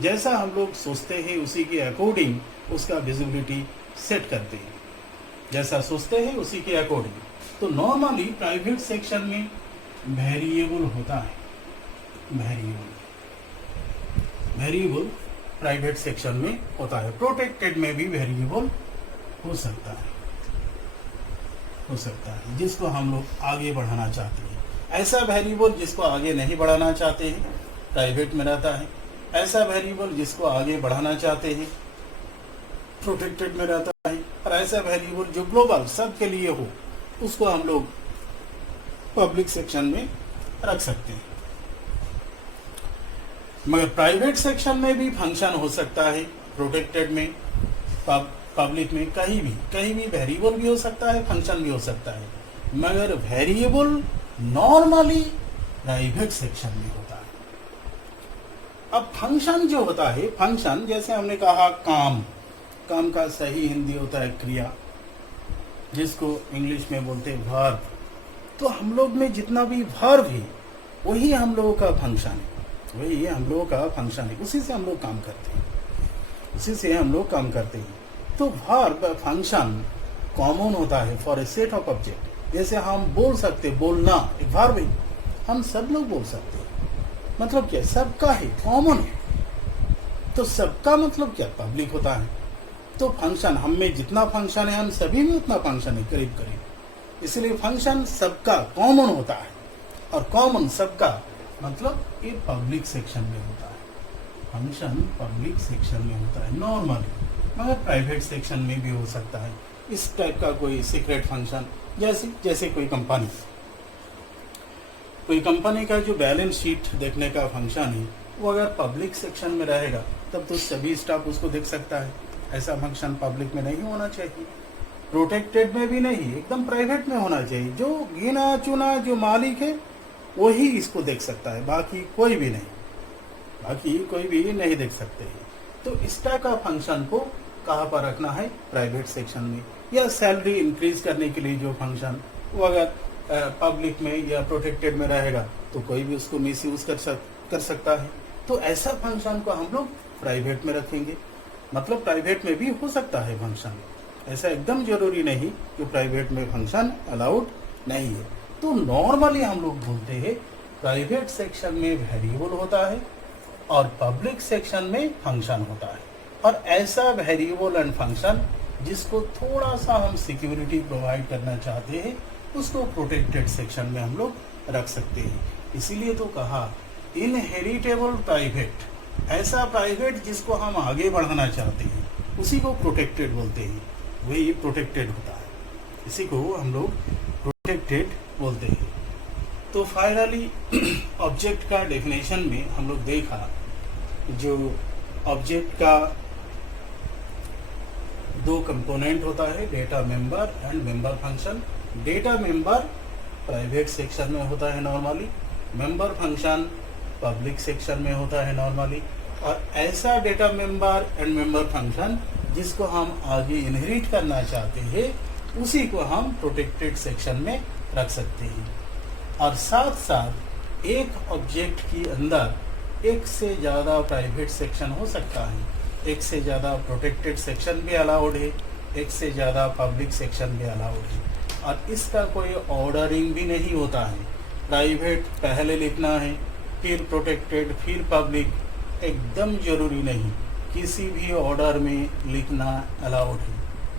जैसा हम लोग सोचते हैं उसी के अकॉर्डिंग उसका विजिबिलिटी सेट करते हैं, जैसा सोचते हैं उसी के अकॉर्डिंग। तो नॉर्मली प्राइवेट सेक्शन में वेरिएबल होता है, वेरिएबल प्राइवेट सेक्शन में होता है। प्रोटेक्टेड में भी वेरिएबल हो सकता है जिसको हम लोग आगे बढ़ाना चाहते हैं। ऐसा वेरिएबल जिसको आगे नहीं बढ़ाना चाहते हैं प्राइवेट में रहता है, ऐसा वेरिएबल जिसको आगे बढ़ाना चाहते हैं प्रोटेक्टेड में रहता है, और ऐसा वेरिएबल जो ग्लोबल सबके लिए हो उसको हम लोग पब्लिक सेक्शन में रख सकते हैं। मगर प्राइवेट सेक्शन में भी फंक्शन हो सकता है, प्रोटेक्टेड में, पब्लिक में, कहीं भी वेरिएबल भी हो सकता है, फंक्शन भी हो सकता है, मगर वेरिएबल नॉर्मली प्राइवेट सेक्शन में होता है। अब फंक्शन जो होता है, फंक्शन जैसे हमने कहा काम का सही हिंदी होता है क्रिया, जिसको इंग्लिश में बोलते हैं वर्ब। तो हम लोग में जितना भी वर्ब है वही हम लोगों का फंक्शन है, उसी से हम लोग काम करते हैं, तो वर्ब फंक्शन कॉमन होता है for a set of object. जैसे हम बोल सकते, बोलना एक वर्ब है, हम सब लोग बोल सकते हैं, मतलब क्या, सबका है, कॉमन है। तो सबका मतलब क्या, पब्लिक होता है। तो फंक्शन, हम में जितना फंक्शन है हम सभी में उतना फंक्शन है करीब, इसलिए फंक्शन सबका कॉमन होता है, और कॉमन सबका मतलब ये पब्लिक सेक्शन में होता है। फंक्शन पब्लिक सेक्शन में होता है नॉर्मली, मगर प्राइवेट सेक्शन में भी हो सकता है। इस टाइप का कोई सीक्रेट फंक्शन, जैसे कोई कंपनी का जो बैलेंस शीट देखने का फंक्शन है, वो अगर पब्लिक सेक्शन में रहेगा तब तो सभी स्टाफ उसको देख सकता है। ऐसा फंक्शन पब्लिक में नहीं होना चाहिए, प्रोटेक्टेड में भी नहीं, एकदम प्राइवेट में होना चाहिए। जो गिना चुना जो मालिक है वही इसको देख सकता है, बाकी कोई भी नहीं देख सकते हैं। तो इस टाइप का फंक्शन को कहाँ पर रखना है, प्राइवेट सेक्शन में। या सैलरी इंक्रीज करने के लिए जो फंक्शन, वो अगर पब्लिक में या प्रोटेक्टेड में रहेगा तो कोई भी उसको मिस यूज कर सकता है। तो ऐसा फंक्शन को हम लोग प्राइवेट में रखेंगे। मतलब प्राइवेट में भी हो सकता है फंक्शन, ऐसा एकदम जरूरी नहीं कि प्राइवेट में फंक्शन अलाउड नहीं है। तो नॉर्मली हम लोग बोलते हैं प्राइवेट सेक्शन में वेरिएबल होता है और पब्लिक सेक्शन में फंक्शन होता है। और ऐसा वेरिएबल एंड फंक्शन जिसको थोड़ा सा हम सिक्योरिटी प्रोवाइड करना चाहते हैं, उसको प्रोटेक्टेड सेक्शन में हम लोग रख सकते हैं। इसीलिए तो कहा इनहेरिटेबल प्राइवेट, ऐसा प्राइवेट जिसको हम आगे बढ़ाना चाहते हैं, उसी को प्रोटेक्टेड बोलते हैं, वही प्रोटेक्टेड होता है, इसी को हम लोग प्रोटेक्टेड बोलते हैं। तो फाइनली ऑब्जेक्ट का डेफिनेशन में हम लोग देखा, जो ऑब्जेक्ट का दो कंपोनेंट होता है, data member and member function. Data member private section में होता है normally, member function public section में होता है नॉर्मली। और ऐसा data member and member function जिसको हम आगे इनहेरिट करना चाहते हैं, उसी को हम प्रोटेक्टेड सेक्शन में रख सकते हैं। और साथ साथ एक ऑब्जेक्ट के अंदर एक से ज़्यादा प्राइवेट सेक्शन हो सकता है, एक से ज़्यादा प्रोटेक्टेड सेक्शन भी अलाउड है, एक से ज़्यादा पब्लिक सेक्शन भी अलाउड है। और इसका कोई ऑर्डरिंग भी नहीं होता है, प्राइवेट पहले लिखना है, फिर प्रोटेक्टेड, फिर पब्लिक, एकदम जरूरी नहीं, किसी भी ऑर्डर में लिखना अलाउड है।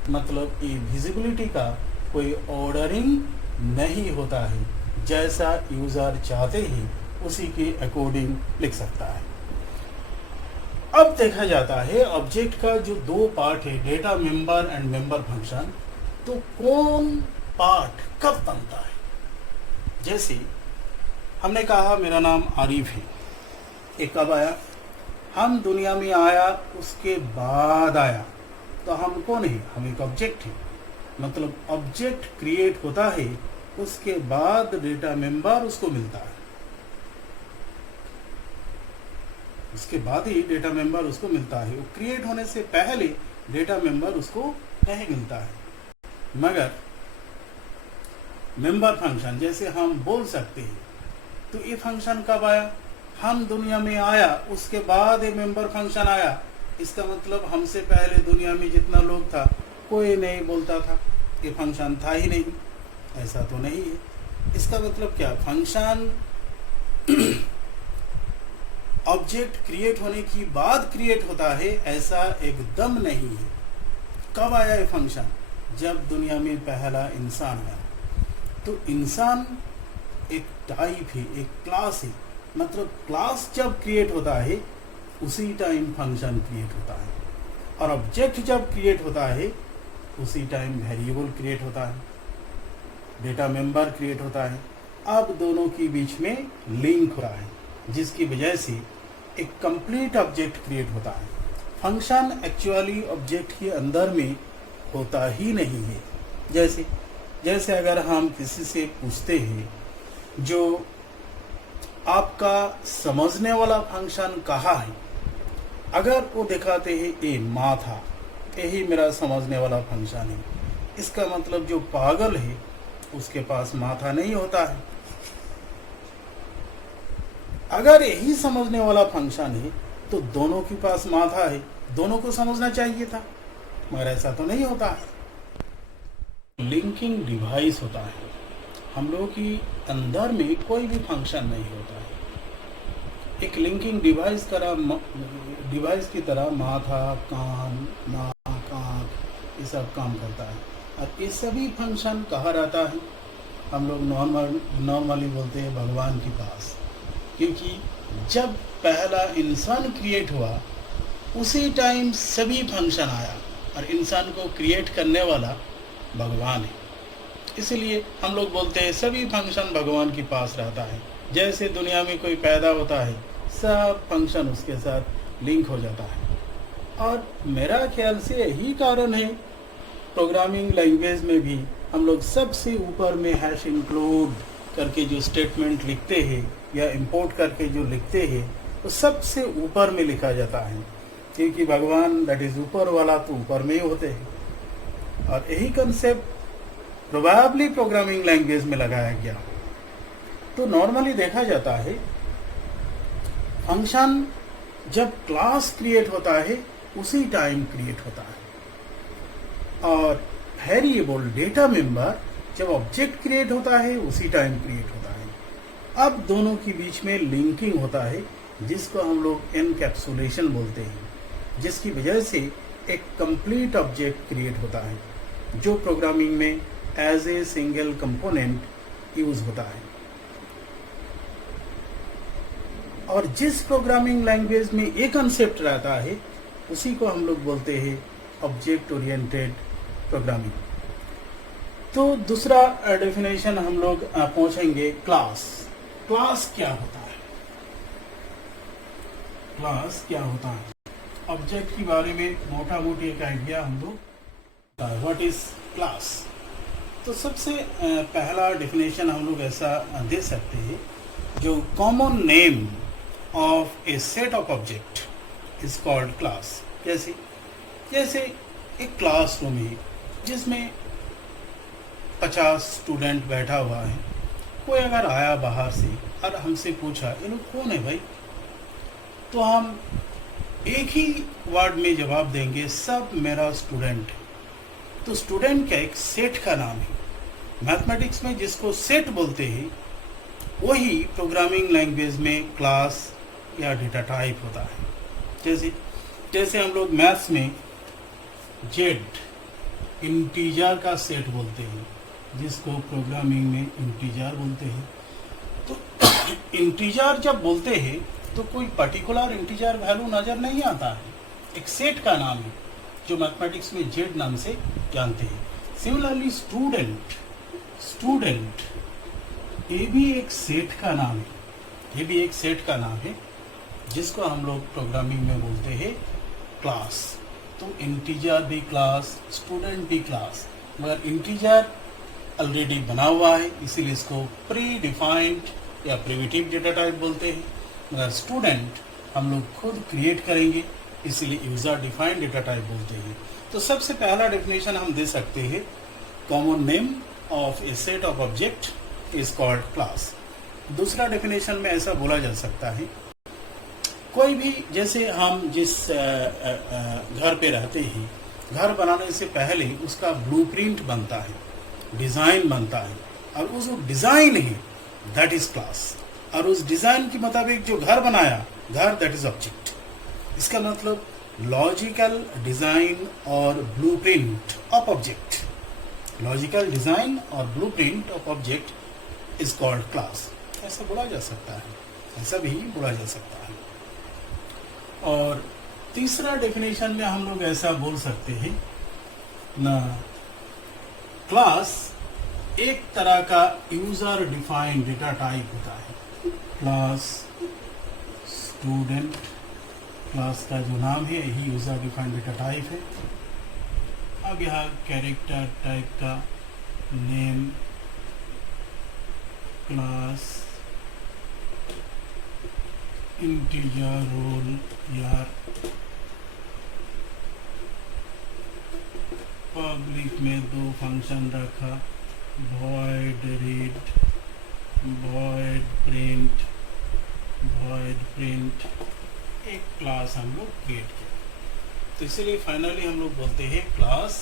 मतलब ये विजिबिलिटी का कोई ऑर्डरिंग नहीं होता है, जैसा यूजर चाहते हैं उसी के अकॉर्डिंग लिख सकता है। अब देखा जाता है ऑब्जेक्ट का जो दो पार्ट है, data member and member function, तो कौन पार्ट कब बनता है। जैसे हमने कहा मेरा नाम आरिफ है, ये कब आया, हम दुनिया में आया उसके बाद आया, तो हम कौन है, हम एक ऑब्जेक्ट है। मतलब ऑब्जेक्ट क्रिएट होता है, उसके बाद डेटा मेंबर उसको मिलता है, उसके बाद ही डेटा मेंबर उसको मिलता है। वो क्रिएट होने से पहले डेटा मेंबर उसको नहीं मिलता है। मगर मेंबर फंक्शन जैसे हम बोल सकते हैं, तो ये फंक्शन कब आया, हम दुनिया में आया उसके बाद ये मेंबर फंक्शन आया। इसका मतलब हमसे पहले दुनिया में जितना लोग था कोई नहीं बोलता था, ये फंक्शन था ही नहीं, ऐसा तो नहीं है। इसका मतलब क्या, फंक्शन ऑब्जेक्ट क्रिएट होने की बाद क्रिएट होता है, ऐसा एकदम नहीं है। कब आया ये फंक्शन, जब दुनिया में पहला इंसान आया। तो इंसान एक टाइप है, एक क्लास है। मतलब क्लास जब क्रिएट होता है उसी टाइम फंक्शन क्रिएट होता है, और ऑब्जेक्ट जब क्रिएट होता है उसी टाइम वेरिएबल क्रिएट होता है, डेटा मेंबर क्रिएट होता है। अब दोनों के बीच में लिंक हो रहा है, जिसकी वजह से एक कंप्लीट ऑब्जेक्ट क्रिएट होता है। फंक्शन एक्चुअली ऑब्जेक्ट के अंदर में होता ही नहीं है। जैसे अगर हम किसी से पूछते हैं, जो आपका समझने वाला फंक्शन कहाँ है, अगर वो दिखाते हैं ये माथा, यही मेरा समझने वाला फंक्शन है, इसका मतलब जो पागल है उसके पास माथा नहीं होता है। अगर यही समझने वाला फंक्शन है तो दोनों के पास माथा है, दोनों को समझना चाहिए था, मगर ऐसा तो नहीं होता है। लिंकिंग डिवाइस होता है, हम लोगों की अंदर में कोई भी फंक्शन नहीं होता है। एक लिंकिंग डिवाइस की तरह माथा, कान, नाक, आँख, ये सब काम करता है। और ये सभी फंक्शन कहाँ रहता है, हम लोग नॉर्मली बोलते हैं भगवान के पास, क्योंकि जब पहला इंसान क्रिएट हुआ उसी टाइम सभी फंक्शन आया, और इंसान को क्रिएट करने वाला भगवान है। इसलिए हम लोग बोलते हैं सभी फंक्शन भगवान के पास रहता है। जैसे दुनिया में कोई पैदा होता है, सब फंक्शन उसके साथ लिंक हो जाता है। और मेरा ख्याल से यही कारण है प्रोग्रामिंग लैंग्वेज में भी हम लोग सबसे ऊपर में हैश इंक्लूड करके जो स्टेटमेंट लिखते हैं या इंपोर्ट करके जो लिखते हैं, तो सबसे ऊपर में लिखा जाता है। क्योंकि भगवान दैट इज ऊपर वाला तो ऊपर में ही होते हैं। और यही कंसेप्ट प्रोबेबली प्रोग्रामिंग लैंग्वेज में लगाया गया। तो नॉर्मली देखा जाता है फंक्शन जब क्लास क्रिएट होता है उसी टाइम क्रिएट होता है, और वेरिएबल डेटा मेंबर जब ऑब्जेक्ट क्रिएट होता है उसी टाइम क्रिएट होता है। अब दोनों के बीच में लिंकिंग होता है जिसको हम लोग एनकैप्सुलेशन बोलते हैं, जिसकी वजह से एक कंप्लीट ऑब्जेक्ट क्रिएट होता है जो प्रोग्रामिंग में as a single component use होता है। और जिस प्रोग्रामिंग लैंग्वेज में ये कंसेप्ट रहता है उसी को हम लोग बोलते हैं ऑब्जेक्ट ओरिएंटेड प्रोग्रामिंग। तो दूसरा डेफिनेशन हम लोग पहुंचेंगे क्लास। क्लास क्या होता है? क्लास क्या होता है? ऑब्जेक्ट के बारे में मोटा मोटी एक आइडिया हम लोग, व्हाट इज क्लास। तो सबसे पहला डेफिनेशन हम लोग ऐसा दे सकते हैं, जो common name of A set of object is called class. जैसे एक क्लासरूम है जिसमें 50 स्टूडेंट बैठा हुआ है। कोई अगर आया बाहर से और हमसे पूछा ये लोग कौन है भाई, तो हम एक ही वर्ड में जवाब देंगे, सब मेरा स्टूडेंट है। तो स्टूडेंट क्या एक सेट का नाम है। मैथमेटिक्स में जिसको सेट बोलते हैं वही प्रोग्रामिंग लैंग्वेज में क्लास या डेटा टाइप होता है। जैसे हम लोग मैथ्स में जेड इंटीजर का सेट बोलते हैं, जिसको प्रोग्रामिंग में इंटीजर बोलते हैं। तो इंटीजर जब बोलते हैं तो कोई पर्टिकुलर इंटीजर वैल्यू नजर नहीं आता है, एक सेट का नाम है जो मैथमेटिक्स में जेड नाम से जानते हैं। सिमिलरली स्टूडेंट ये भी एक सेट का नाम है, जिसको हम लोग प्रोग्रामिंग में बोलते हैं क्लास। तो इंटीजर भी क्लास, स्टूडेंट भी क्लास, मगर इंटीजर ऑलरेडी बना हुआ है इसीलिए इसको प्री डिफाइंड या प्रिमिटिव डेटा टाइप बोलते हैं, मगर स्टूडेंट हम लोग खुद क्रिएट करेंगे इसीलिए यूजर डिफाइंड डेटा टाइप बोलते हैं। तो सबसे पहला डेफिनेशन हम दे सकते हैं, common name of A set of object is called class. दूसरा डेफिनेशन में ऐसा बोला जा सकता है, कोई भी जैसे हम जिस घर पे रहते हैं, घर बनाने से पहले उसका ब्लूप्रिंट बनता है, डिजाइन बनता है, और वो जो डिजाइन है दैट इज क्लास, और उस डिजाइन के मुताबिक जो घर बनाया घर दैट इज ऑब्जेक्ट। इसका मतलब लॉजिकल डिजाइन और blueprint of object, logical design और blueprint of object is called class. ऐसा बोला जा सकता है, ऐसा भी बोला जा सकता है। और तीसरा डेफिनेशन में हम लोग ऐसा बोल सकते हैं ना, क्लास एक तरह का यूजर डिफाइंड डेटा टाइप होता है। क्लास स्टूडेंट, क्लास का जो नाम है यही यूजर डिफाइंड डेटा टाइप है। अब यहाँ कैरेक्टर टाइप का नेम, क्लास, इंटीजर, रोल, यार, पब्लिक में दो फंक्शन रखा, void read, void print, एक क्लास हम लोग क्रिएट किया। तो इसीलिए फाइनली हम लोग बोलते हैं क्लास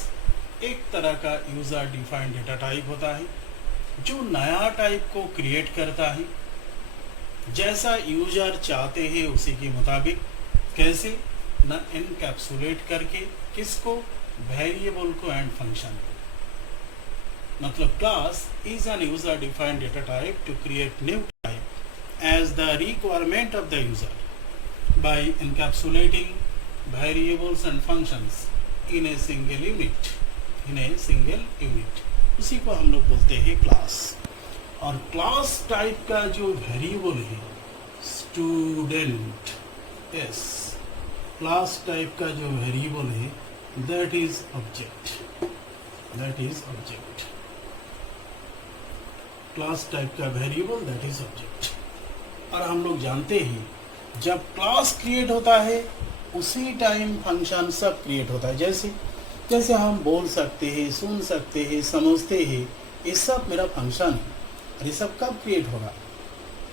एक तरह का यूजर डिफाइंड डेटा टाइप होता है जो नया टाइप को क्रिएट करता है, जैसा यूजर चाहते हैं उसी के मुताबिक। कैसे न एनकैप्सुलेट करके, किसको, वेरिएबल को एंड फंक्शन को। मतलब class is an user defined data type to create new type as the requirement of the user by encapsulating variables and functions in a single unit, उसी को हम लोग बोलते हैं क्लास। और क्लास टाइप का जो वेरिएबल है स्टूडेंट, यस, क्लास टाइप का जो वेरिएबल है that is object, class type का वेरिएबल दैट इज ऑब्जेक्ट। और हम लोग जानते हैं जब क्लास क्रिएट होता है उसी टाइम फंक्शन सब क्रिएट होता है। जैसे जैसे हम बोल सकते हैं, सुन सकते हैं, समझते हैं, ये सब मेरा फंक्शन है। और ये सब कब क्रिएट होगा?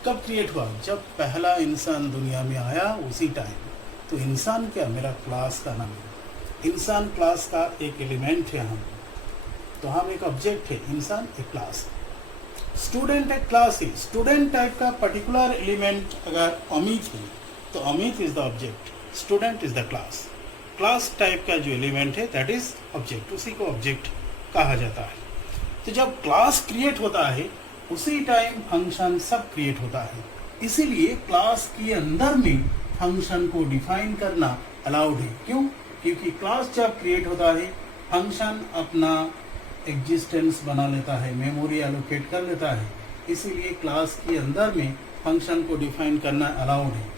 कब क्रिएट हुआ? जब पहला इंसान दुनिया में आया उसी टाइम। तो इंसान क्या? मेरा क्लास का नाम है। इंसान क्लास का एक एलिमेंट है हम। तो हम एक ऑब्जेक्ट है, इंसान एक क्लास है। स्टूडेंट एक क्लास है। स्टूडेंट टाइप का पर्टिकुलर एलिमेंट अगर अमित है तो Amit is the object, student is the class. Class type का जो एलिमेंट है दैट इज ऑब्जेक्ट, उसी को ऑब्जेक्ट कहा जाता है। तो जब क्लास क्रिएट होता है उसी टाइम फंक्शन सब क्रिएट होता है। इसीलिए क्लास के अंदर में फंक्शन को डिफाइन करना अलाउड है। क्यों? क्योंकि क्लास जब क्रिएट होता है फंक्शन अपना एग्जिस्टेंस बना लेता है, मेमोरी एलोकेट कर लेता है। इसीलिए क्लास के अंदर में फंक्शन को डिफाइन करना अलाउड है।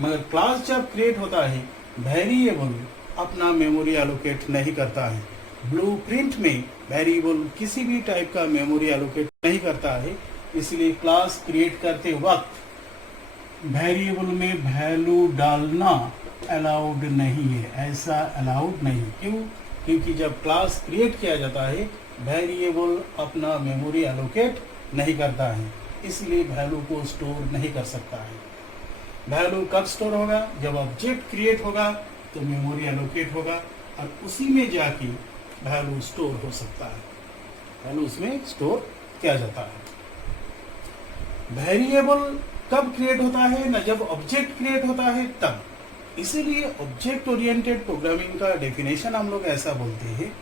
मगर क्लास जब क्रिएट होता है वेरिएबल अपना मेमोरी एलोकेट नहीं करता है। ब्लूप्रिंट में वेरिएबल किसी भी टाइप का मेमोरी एलोकेट नहीं करता है। इसलिए क्लास क्रिएट करते वक्त वेरिएबल में वैल्यू डालना अलाउड नहीं है, ऐसा अलाउड नहीं। क्यों? क्योंकि जब क्लास क्रिएट किया जाता है वेरिएबल अपना मेमोरी एलोकेट नहीं करता है, इसलिए वैल्यू को स्टोर नहीं कर सकता है। वैल्यू कब स्टोर होगा? जब ऑब्जेक्ट क्रिएट होगा तो मेमोरी एलोकेट होगा और उसी में जाके वैल्यू स्टोर हो सकता है, वैल्यू उसमें स्टोर किया जाता है। वेरिएबल कब क्रिएट होता है? ना जब ऑब्जेक्ट क्रिएट होता है तब। इसीलिए ऑब्जेक्ट ओरिएंटेड प्रोग्रामिंग का डेफिनेशन हम लोग ऐसा बोलते हैं,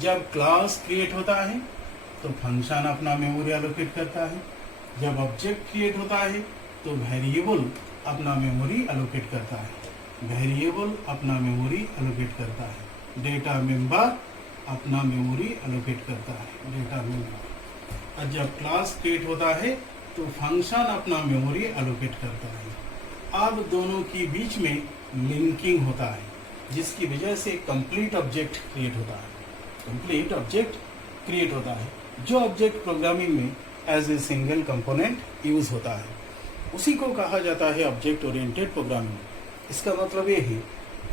जब क्लास क्रिएट होता है तो फंक्शन अपना मेमोरी एलोकेट करता है। जब ऑब्जेक्ट क्रिएट होता है तो वेरिएबल अपना मेमोरी एलोकेट करता है। वेरिएबल अपना मेमोरी एलोकेट करता है। डेटा मेंबर अपना मेमोरी एलोकेट करता है, डेटा मेंबर। और जब क्लास क्रिएट होता है तो फंक्शन अपना मेमोरी एलोकेट करता है। अब दोनों के बीच में लिंकिंग होता है, जिसकी वजह से कंप्लीट ऑब्जेक्ट क्रिएट होता है। कंप्लीट ऑब्जेक्ट क्रिएट होता है, जो ऑब्जेक्ट प्रोग्रामिंग में as a single component use होता है, उसी को कहा जाता है ऑब्जेक्ट ओरिएंटेड प्रोग्रामिंग। इसका मतलब ये है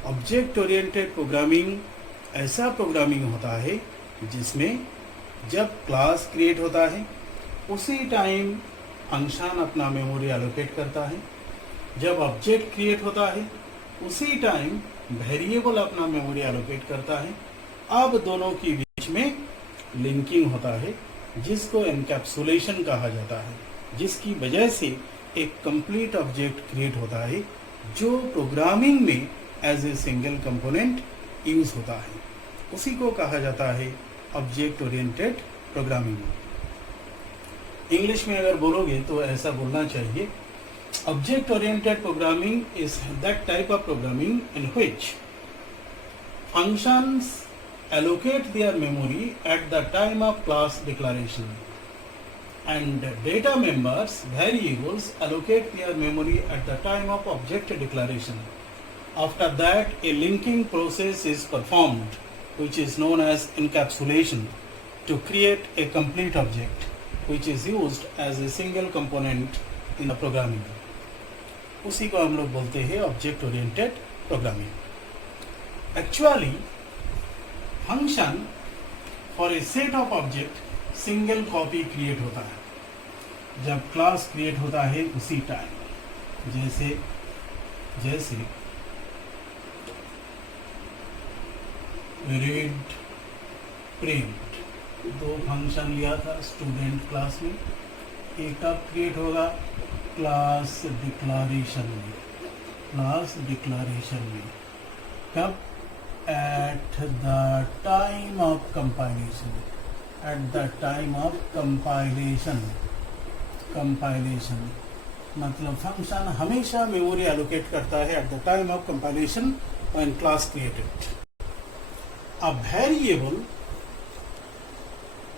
ऑब्जेक्ट ओरिएंटेड प्रोग्रामिंग ऐसा प्रोग्रामिंग होता है जिसमें जब क्लास क्रिएट होता है उसी टाइम फंक्शन अपना मेमोरी एलोकेट करता है। जब ऑब्जेक्ट क्रिएट होता है उसी टाइम वेरिएबल अपना मेमोरी एलोकेट करता है। अब दोनों के बीच में लिंकिंग होता है, जिसको एनकैप्सुलेशन कहा जाता है, जिसकी वजह से एक कंप्लीट ऑब्जेक्ट क्रिएट होता है, जो प्रोग्रामिंग में as a single component use होता है। उसी को कहा जाता है ऑब्जेक्ट ओरिएंटेड प्रोग्रामिंग। इंग्लिश में अगर बोलोगे तो ऐसा बोलना चाहिए, object oriented programming is that type of programming in which functions allocate their memory at the time of class declaration, and data members, variables, allocate their memory at the time of object declaration. After that, a linking process is performed, which is known as encapsulation, to create a complete object, which is used as a single component in the programming. उसी को हम लोग बोलते हैं object oriented programming. Actually function for a set of object single copy create होता है जब class create होता है उसी टाइम। जैसे जैसे रीड, प्रिंट, दो फंक्शन लिया था स्टूडेंट क्लास में। एक कब क्रिएट होगा? क्लास डिक्लारेशन में। क्लास डिक्लारेशन में कब? at the time of compilation. At the time of compilation. Compilation मतलब फंक्शन हमेशा मेमोरी एलोकेट करता है at the time of compilation when class created. अब वेरिएबल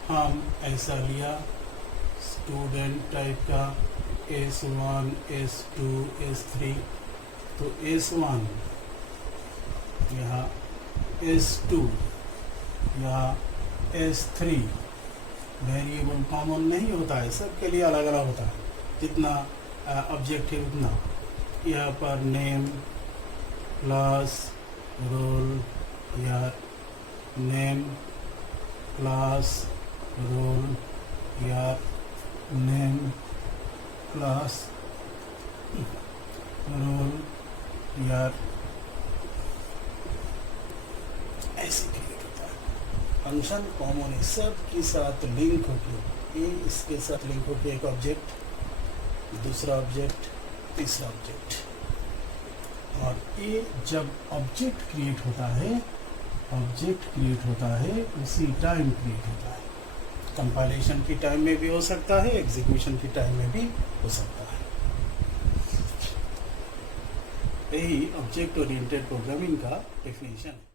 हम ऐसा लिया स्टूडेंट टाइप का S1, S2, S3। तो S1 यहाँ, S2 यहाँ, S3 वेरिएबल कॉमन नहीं होता है, सबके लिए अलग अलग होता है। जितना ऑब्जेक्ट है उतना। यहाँ पर नेम क्लास रोल या नेम, क्लास रोल या नेम, क्लास रोल या ऐसे क्रिएट होता है। फंक्शन कॉमन है, सब के साथ लिंक होके, ये इसके साथ लिंक होके एक ऑब्जेक्ट, दूसरा ऑब्जेक्ट, तीसरा ऑब्जेक्ट, और ये जब ऑब्जेक्ट क्रिएट होता है, ऑब्जेक्ट क्रिएट होता है उसी टाइम क्रिएट होता है। कंपाइलेशन की टाइम में भी हो सकता है, एग्जीक्यूशन की टाइम में भी हो सकता है। यही ऑब्जेक्ट ओरिएंटेड प्रोग्रामिंग का डेफिनेशन है।